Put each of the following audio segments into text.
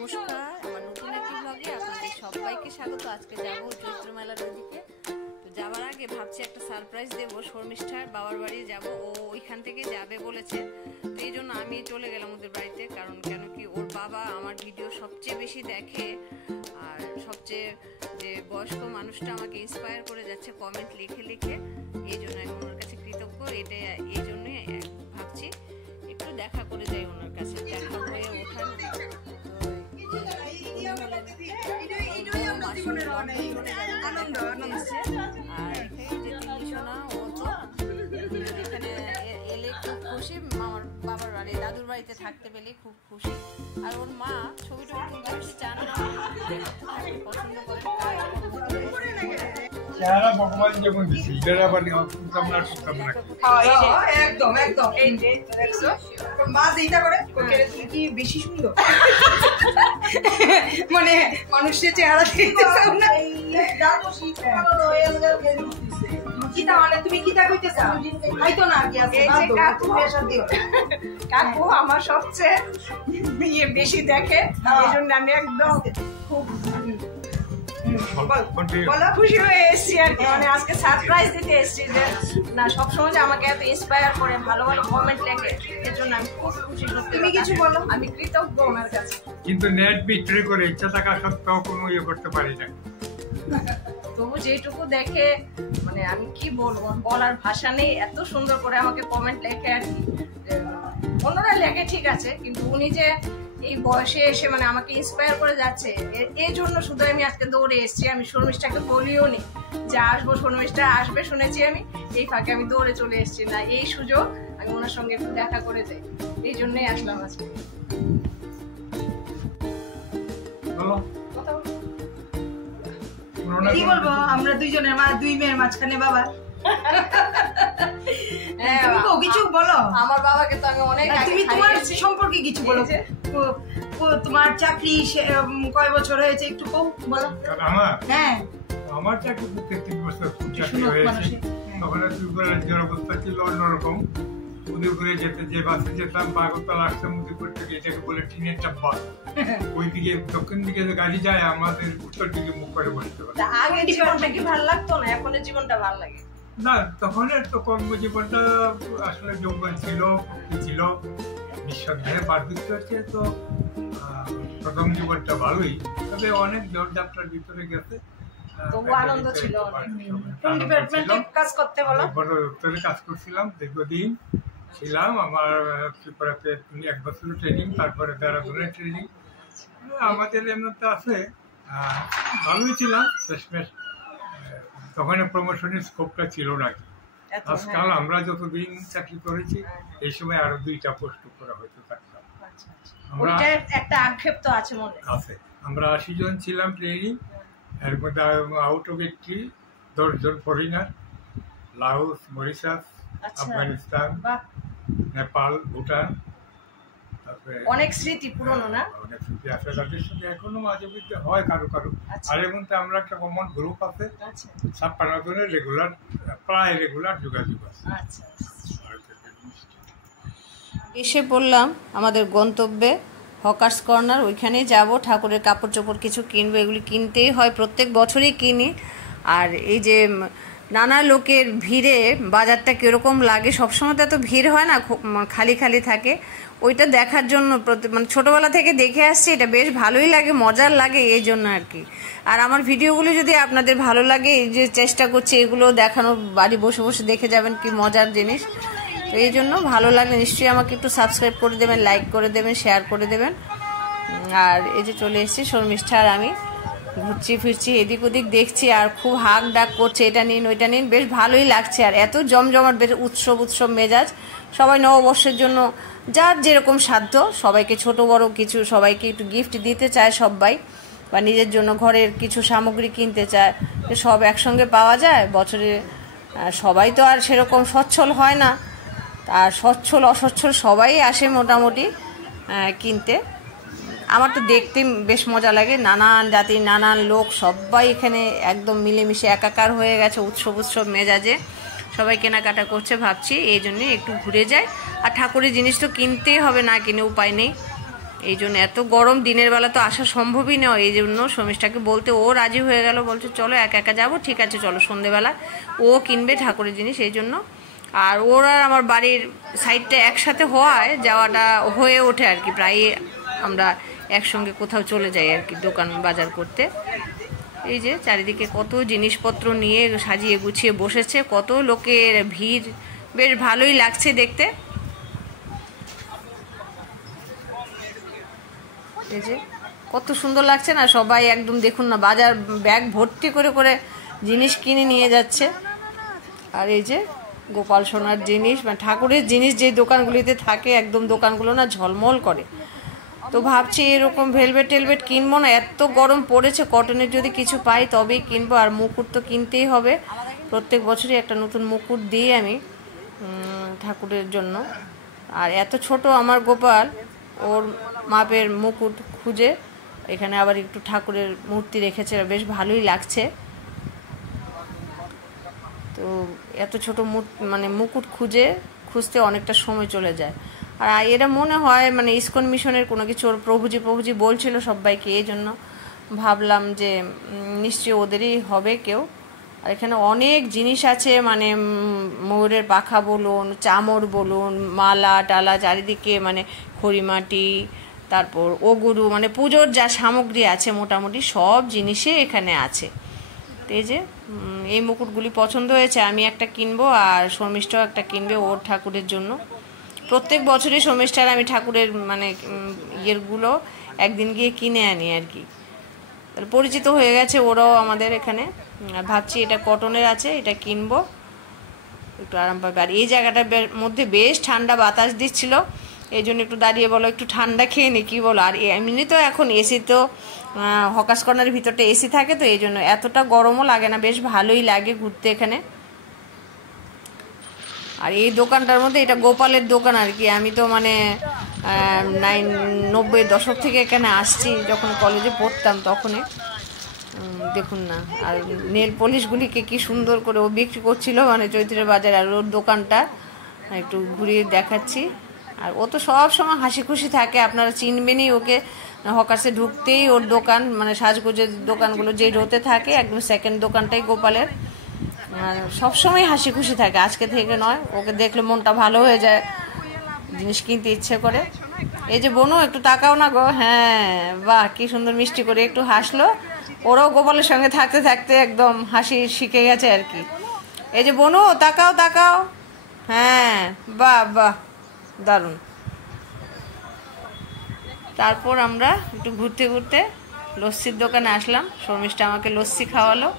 নমস্কার, আমার নতুন একটি ব্লগে আপনাদের সবাইকে স্বাগত। আজকে যাব চৈত্র মেলার ওইদিকে। তো যাওয়ার আগে ভাবছি একটা সারপ্রাইজ দেবো। শর্মিষ্ঠার বাবার বাড়ি যাব, ও ওইখান থেকে যাবে বলেছে। তো এই জন্য আমি চলে গেলাম ওদের বাড়িতে। কেন কি ওর বাবা আমার ভিডিও সবচেয়ে বেশি দেখে, আর সবচেয়ে যে বয়স্ক মানুষটা আমাকে ইন্সপায়ার করে যাচ্ছে কমেন্ট লিখে লিখে। এই জন্য আমি ওনার কাছে কৃতজ্ঞ। এই জন্যই ভাবছি একটু দেখা করে যাই ওনার কাছে। দেখা হয়ে ওঠার বাবার বাড়ি দাদুর বাড়িতে থাকতে পেলে খুব খুশি। আর ওর মা ছবিটা তুলতে বেশি চান না, পছন্দ করে। ভগবান যেমন দিচ্ছি একদম একদম মা যেটা করে কি বেশি সুন্দর, মানে মানুষের চেহারা কিতা মানে তুমি কিতা কইতেছ? হয়তো না কি আছে কাকু আমার সবচেয়ে বেশি দেখে, এই জন্য আমি একদম খুব খুশি হয়ে এসেছি আর কি। মানে আজকে সারপ্রাইজ দিতে এসেছি যে না, সবসময় যে আমাকে এত ইন্সপায়ার করে ভালো ভালো কমেন্ট লেখে, এর জন্য আমি খুব খুশি। তুমি কিছু বলো? আমি কৃতজ্ঞ ওনার কাছে। কিন্তু নেট বিক্রি করে ইচ্ছা থাকা সত্ত্বেও কোনো ইয়ে করতে পারি না। তবু যেটুকু দেখে মানে আমি কি বলবো, বলার ভাষা নেই। এত সুন্দর করে আমাকে কমেন্ট লেখে আর কি। অন্যরা লেখে ঠিক আছে, কিন্তু উনি যে এই বয়সে এসে মানে আমাকে ইন্সপায়ার করে যাচ্ছে, এই জন্য শুধু আমি আজকে দৌড়ে এসেছি। আমি শর্মিষ্ঠাকে বলিও নি যে আসবো, শর্মিষ্ঠা আসবে শুনেছি আমি, এই ফাঁকে আমি দৌড়ে চলে এসেছি। না, এই সুযোগ আমি ওনার সঙ্গে একটু দেখা করে যাই, এই জন্যই আসলাম আজকে। কি বলবো, আমরা দুইজনের দুই মেয়ের মাঝখানে বাবা। কিছু বলো আমার বাবাকে। তো আমি অনেক, তুমি তোমার সম্পর্কে কিছু বলো। তোমার চাকরি কয় বছর হয়েছে একটু বলো। হ্যাঁ, আমার চাকরি ৩ বছর চাকরি হয়েছে। তখন দুপুরের অবস্থা ছিল অন্যরকম। উদয়পুরে যেতে যে বাসে যেতাম, বাগরতলা আসতে মুদিপুর থেকে, এটাকে বলে টিনের চাপ্পা। ওই দিকে দক্ষিণ দিকে যে গাড়ি যায়, আমাদের উত্তর দিকে মুখ করে বসতে পারে। আগে জীবনটা কি ভালো লাগতো না? এখন জীবনটা ভালো লাগে না। তখন তো কর্মজীবনটা আসলে যৌবন ছিল, ছিল নিঃসন্দেহে বার্ধক্য হচ্ছে। তো প্রথম জীবনটা ভালোই, তবে অনেক জোরযাত্রার ভিতরে গেছে। তবু আনন্দ ছিল। কোন ডিপার্টমেন্টে কাজ করতে বলো? বড় দপ্তরে কাজ করছিলাম, দীর্ঘদিন ছিলাম। আমার ত্রিপুরাতে 1 বছর ট্রেনিং, তারপরে দেহরাদুনের ট্রেনিং। আমাদের এমনিতে আছে, ভালোই ছিলাম। শেষমেশ তখন প্রমোশনের স্কোপটা ছিল নাকি। আজকাল আমরা যতদিন চাকরি করেছি, এই সময় আরো 2টা পোস্ট করা হয়তো থাকতাম। একটা আক্ষেপ তো আছে মনে আছে। আমরা 80 জন ছিলাম ট্রেনিং, এর মধ্যে আউট অফ 80 10 জন foreigner, Laos, Mauritius, Afghanistan, Nepal, Bhutan. অনেক স্মৃতি পুরনো না? অনেক স্মৃতি আছে। তাদের সঙ্গে এখনো মাঝে মধ্যে হয় কারো। আর এর মধ্যে আমরা একটা কমন গ্রুপ আছে, 56 জনের রেগুলার, প্রায় রেগুলার যোগাযোগ আছে। এসে পড়লাম আমাদের গন্তব্যে, হকার্স কর্নার। ওইখানেই যাব, ঠাকুরের কাপড় চোপড় কিছু কিনবো। এগুলি কিনতেই হয়, প্রত্যেক বছরই কিনি। আর এই যে নানা লোকের ভিড়ে বাজারটা কীরকম লাগে, সবসময় তো এত ভিড় হয় না, খালি খালি থাকে। ওইটা দেখার জন্য মানে ছোটোবেলা থেকে দেখে আসছি, এটা বেশ ভালোই লাগে, মজার লাগে, এই জন্য আর কি। আর আমার ভিডিওগুলো যদি আপনাদের ভালো লাগে, এই যে চেষ্টা করছি এগুলো দেখানোর, বাড়ি বসে বসে দেখে যাবেন কি মজার জিনিস। তো এই জন্য ভালো লাগলে নিশ্চয়ই আমাকে একটু সাবস্ক্রাইব করে দেবেন, লাইক করে দেবেন, শেয়ার করে দেবেন। আর এই যে চলে এসেছি শর্মিষ্ঠা আর আমি, ঘুরছি ফিরছি, এদিক ওদিক দেখছি, আর খুব হাঁক ডাক করছে, এটা নিন ওইটা নিন, বেশ ভালোই লাগছে। আর এত জমজমাট, বেশ উৎসব মেজাজ। সবাই নববর্ষের জন্য যার যেরকম সাধ্য, সবাইকে ছোট বড় কিছু, সবাইকে একটু গিফট দিতে চায় সবাই, বা নিজের জন্য ঘরের কিছু সামগ্রী কিনতে চায়। সব একসঙ্গে পাওয়া যায় বছরে। সবাই তো আর সেরকম সচ্ছল হয় না, আর সচ্ছল অসচ্ছল সবাই আসে মোটামুটি কিনতে। আমার তো দেখতে বেশ মজা লাগে, নানান জাতির নানান লোক সবাই এখানে একদম মিলেমিশে একাকার হয়ে গেছে উৎসব মেজাজে। সবাই কেনাকাটা করছে, ভাবছি এই জন্যে একটু ঘুরে যাই। আর ঠাকুরের জিনিস তো কিনতেই হবে, না কিনে উপায় নেই। এই জন্য এত গরম, দিনের বেলা তো আসা সম্ভবই নয়, এই জন্য শর্মিষ্ঠাকে বলতে ও রাজি হয়ে গেল, বলছে চলো একা একা যাবো, ঠিক আছে চলো। সন্ধেবেলা ও কিনবে ঠাকুরের জিনিস, এই জন্য। আর ওর আর আমার বাড়ির সাইডটা একসাথে হওয়ায় যাওয়াটা হয়ে ওঠে আর কি, প্রায় আমরা একসঙ্গে কোথাও চলে যাই আর কি দোকান বাজার করতে। এই যে চারিদিকে কত জিনিসপত্র নিয়ে সাজিয়ে গুছিয়ে বসেছে, কত লোকের ভিড়, বেশ ভালোই লাগছে দেখতে। এই যে কত সুন্দর লাগছে না, সবাই একদম দেখুন না, বাজার ব্যাগ ভর্তি করে করে জিনিস কিনে নিয়ে যাচ্ছে। আর এই যে গোপাল সোনার জিনিস, মানে ঠাকুরের জিনিস যে দোকানগুলিতে থাকে, একদম দোকানগুলো না ঝলমল করে। তো ভাবছি এরকম ভেলভেট টেলভেট কিনবো না, এত গরম পড়েছে, কটনের যদি কিছু পাই তবেই কিনবো। আর মুকুট তো কিনতেই হবে, প্রত্যেক বছরই একটা নতুন মুকুট দিই আমি ঠাকুরের জন্য। আর এত ছোট আমার গোপাল, ওর মাপের মুকুট খুঁজে এখানে আবার একটু ঠাকুরের মূর্তি রেখেছে, বেশ ভালোই লাগছে। তো এত ছোট মানে মুকুট খুঁজতে অনেকটা সময় চলে যায়। আর এরা মনে হয় মানে ইসকন মিশনের কোনো কিছু, ওর প্রভুজি বলছিল সবাইকে, এই জন্য ভাবলাম যে নিশ্চয়ই ওদেরই হবে কেউ। আর এখানে অনেক জিনিস আছে, মানে ময়ূরের পাখা বলুন, চামর বলুন, মালা টালা, চারিদিকে মানে খড়িমাটি, তারপর ওগুরু, মানে পুজোর যা সামগ্রী আছে মোটামুটি সব জিনিসই এখানে আছে। এই যে এই মুকুটগুলি পছন্দ হয়েছে, আমি একটা কিনবো আর শর্মিষ্ঠাও একটা কিনবে ওর ঠাকুরের জন্য। প্রত্যেক বছরই শর্মিষ্ঠার আমি ঠাকুরের মানে ইয়েরগুলো একদিন গিয়ে কিনে আনি আর কি, পরিচিত হয়ে গেছে ওরাও আমাদের এখানে। আর ভাবছি এটা কটনের আছে, এটা কিনবো, একটু আরাম পাবে। আর এই জায়গাটার মধ্যে বেশ ঠান্ডা বাতাস দিচ্ছিল, এই জন্য একটু দাঁড়িয়ে বলো একটু ঠান্ডা খেয়ে নি, কি বলো। আর এমনি তো এখন এসি তো হকার্স কর্নারের ভিতরটা এসি থাকে, তো এই জন্য এতটা গরমও লাগে না, বেশ ভালোই লাগে ঘুরতে এখানে। আর এই দোকানটার মধ্যে, এটা গোপালের দোকান আর কি, আমি তো মানে 90 দশক থেকে এখানে আসছি, যখন কলেজে পড়তাম তখনই। দেখুন না, আর নেল পলিশগুলিকে কি সুন্দর করে ও বিক্রি করছিল মানে চৈত্রের বাজারে। আর ওর দোকানটা একটু ঘুরিয়ে দেখাচ্ছি। আর ও তো সব সময় হাসি খুশি থাকে, আপনারা চিনবেনই ওকে, হকার্সে ঢুকতেই ওর দোকান, মানে সাজগোজের দোকানগুলো যেই রোতে থাকে, একদম সেকেন্ড দোকানটাই গোপালের। সবসময় হাসি খুশি থাকে, আজকে থেকে নয়, ওকে দেখলে মনটা ভালো হয়ে যায়, জিনিস কিনতে ইচ্ছে করে। এই যে বনু একটু তাকাও না গো, হ্যাঁ বাহ কি সুন্দর মিষ্টি করে একটু হাসলো, ওরাও গোপালের সঙ্গে থাকতে থাকতে একদম হাসি শিখে গেছে আর কি। এই যে বনু তাকাও, হ্যাঁ বাহ বাহ দারুণ। তারপর আমরা একটু ঘুরতে ঘুরতে লস্যির দোকানে আসলাম, শর্মিষ্ঠা আমাকে লস্যি খাওয়ালো।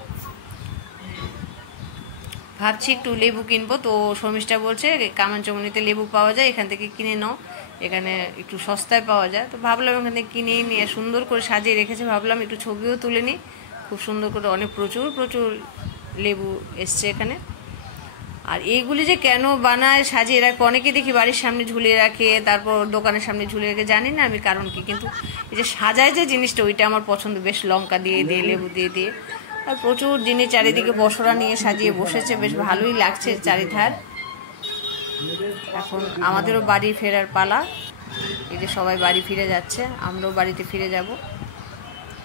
ভাবছি একটু লেবু কিনবো, তো শর্মিষ্ঠা বলছে কামানচমনিতে লেবু পাওয়া যায়, এখান থেকে কিনে নাও, এখানে একটু সস্তায় পাওয়া যায়। তো ভাবলাম এখান থেকে কিনেই নিয়ে, সুন্দর করে সাজিয়ে রেখেছে, ভাবলাম একটু ছবিও তুলে নিই। খুব সুন্দর করে অনেক প্রচুর লেবু এসছে এখানে। আর এইগুলি যে কেন বানায় সাজিয়ে রাখে, অনেকে দেখি বাড়ির সামনে ঝুলিয়ে রাখে, তারপর দোকানের সামনে ঝুলিয়ে রাখে, জানি না আমি কারণ কি, কিন্তু এই যে সাজায় যে জিনিসটা ওইটা আমার পছন্দ, বেশ লঙ্কা দিয়ে লেবু দিয়ে আর প্রচুর জিনিস চারিদিকে বসরা নিয়ে সাজিয়ে বসেছে, বেশ ভালোই লাগছে চারিধার। এখন আমাদেরও বাড়ি ফেরার পালা, এই যে সবাই বাড়ি ফিরে যাচ্ছে, আমরাও বাড়িতে ফিরে যাব।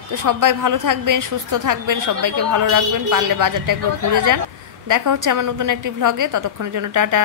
তো সবাই ভালো থাকবেন, সুস্থ থাকবেন, সবাইকে ভালো রাখবেন, পারলে বাজারটা একবার ঘুরে যান। দেখা হচ্ছে আমার নতুন একটি ভ্লগে, ততক্ষণের জন্য টাটা।